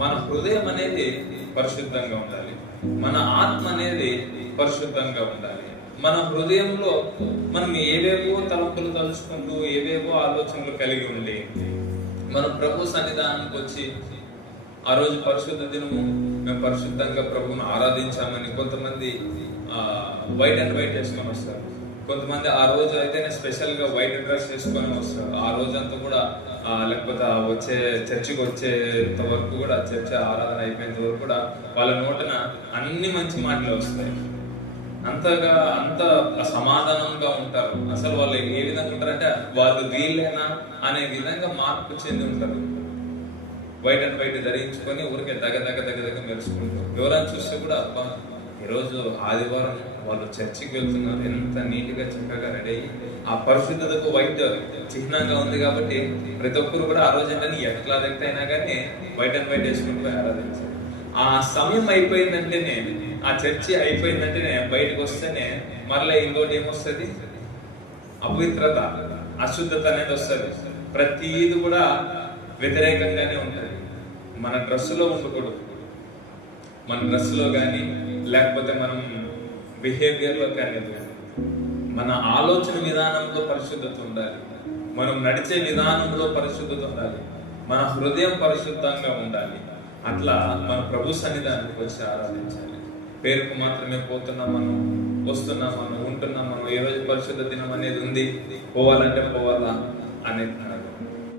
మన హృదయం అనేది పరిశుద్ధంగా ఉండాలి. మన ఆత్మ అనేది పరిశుద్ధంగా ఉండాలి. మన హృదయంలో మనం ఏవేవో తలంపులు తలుచుకుంటూ ఏవేవో ఆలోచనలు కలిగి ఉండి మనం ప్రభు సన్నిధానానికి వచ్చి ఆ రోజు పరిశుద్ధ దినము మేము పరిశుద్ధంగా ప్రభువును ఆరాధించామని కొంతమంది వైట్ అండ్ వైట్ వేసుకొని వస్తారు. కొంతమంది ఆ రోజు అయితే స్పెషల్గా వైట్ డ్రెస్ వేసుకొని వస్తారు. ఆ రోజంతా కూడా లేకపోతే వచ్చే చర్చికి వచ్చేంత వరకు కూడా చర్చ ఆరాధన అయిపోయేంత వరకు కూడా వాళ్ళ నోటన అన్ని మంచి మాటలు వస్తాయి. అంతగా అంత సమాధానంగా ఉంటారు. అసలు వాళ్ళు ఏ విధంగా ఉంటారంటే వాళ్ళు వీళ్ళేనా అనే విధంగా మార్పు చెంది ఉంటారు. వైట్ అండ్ వైట్ ధరించుకొని ఊరికే దగ్గ దగ్గ దగ్గ దగ్గర మెరుచుకుంటారు ఎవరైనా చూస్తే కూడా ఈరోజు ఆదివారం వాళ్ళు చర్చికి వెళ్తున్నారు. ఎంత నీట్గా చక్కగా రెడీ అయ్యి ఆ పరిశుద్ధతకు వైట్ చిహ్నంగా ఉంది కాబట్టి ప్రతి ఒక్కరు కూడా ఆ రోజు అంటే ఎట్లా దగ్గర అయినా కానీ వైట్ అండ్ వైట్ వేసుకుంటూ పోయి ఆరాధించారు. ఆ సమయం అయిపోయిందంటేనే ఆ చర్చి అయిపోయిందంటేనే బయటకు వస్తేనే మరలా ఇంకోటి ఏమొస్తుంది? అపవిత్రత అశుద్ధత అనేది వస్తుంది. ప్రతిది కూడా వ్యతిరేకంగానే ఉంటుంది. మన డ్రెస్సులో ఉండకూడదు. మన డ్రెస్సులో కానీ లేకపోతే మనం బిహేవియర్లో కానీ మన ఆలోచన విధానంలో పరిశుద్ధత ఉండాలి. మనం నడిచే విధానంలో పరిశుద్ధత ఉండాలి. మన హృదయం పరిశుద్ధంగా ఉండాలి. అట్లా మన ప్రభు సన్నిధానానికి వచ్చి ఆరాధించాలి. పేరుకు మాత్రమే పోతున్నాం మనం వస్తున్నాం మనం ఉంటున్నాం మనం. ఏ రోజు పరిశుద్ధ దినం అనేది ఉంది? పోవాలంటే పోవాలా? అనే